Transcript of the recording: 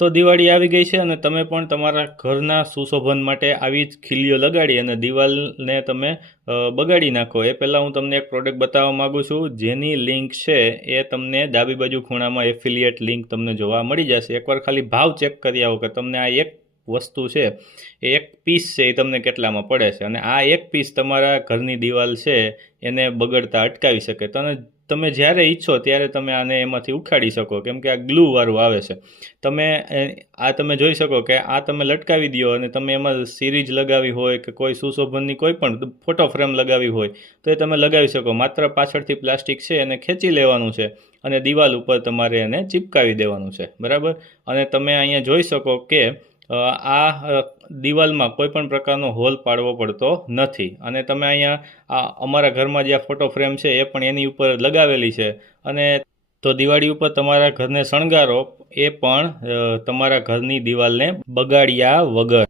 તો દિવાળી આવી ગઈ છે અને તમે પણ તમારા ઘરના સુશોભન માટે આવી જ ખીલીઓ લગાડી અને દિવાલને તમે બગાડી નાખો એ પહેલાં હું તમને એક પ્રોડક્ટ બતાવવા માગું છું, જેની લિંક છે એ તમને ડાબી બાજુ ખૂણામાં એફિલિએટ લિંક તમને જોવા મળી જશે. એકવાર ખાલી ભાવ ચેક કરી આવો કે તમને આ એક વસ્તુ છે એ એક પીસ છે એ તમને કેટલામાં પડે છે, અને આ એક પીસ તમારા ઘરની દિવાલ છે એને બગડતા અટકાવી શકે. તમે જ્યારે ઈચ્છો ત્યારે તમે આને એમાંથી ઉખાડી શકો, કેમ કે આ ગ્લુવાળું આવે છે. તમે જોઈ શકો કે આ તમે લટકાવી દો અને તમે એમાં સિરીઝ લગાવી હોય કે કોઈ સુશોભનની કોઈ પણ ફોટો ફ્રેમ લગાવી હોય તો એ તમે લગાવી શકો. માત્ર પાછળથી પ્લાસ્ટિક છે એને ખેંચી લેવાનું છે અને દિવાલ ઉપર તમારે એને ચિપકાવી દેવાનું છે, બરાબર. અને તમે અહીંયા જોઈ શકો કે આ દિવાલમાં કોઈ પણ પ્રકારનો હોલ પાડવો પડતો નથી. અને તમે અહીંયા અમારા ઘરમાં જે આ ફોટો ફ્રેમ છે એ પણ એની ઉપર લગાવેલી છે. અને તો દિવાળી ઉપર તમારા ઘરને શણગારો એ પણ તમારા ઘરની દિવાલને બગાડ્યા વગર.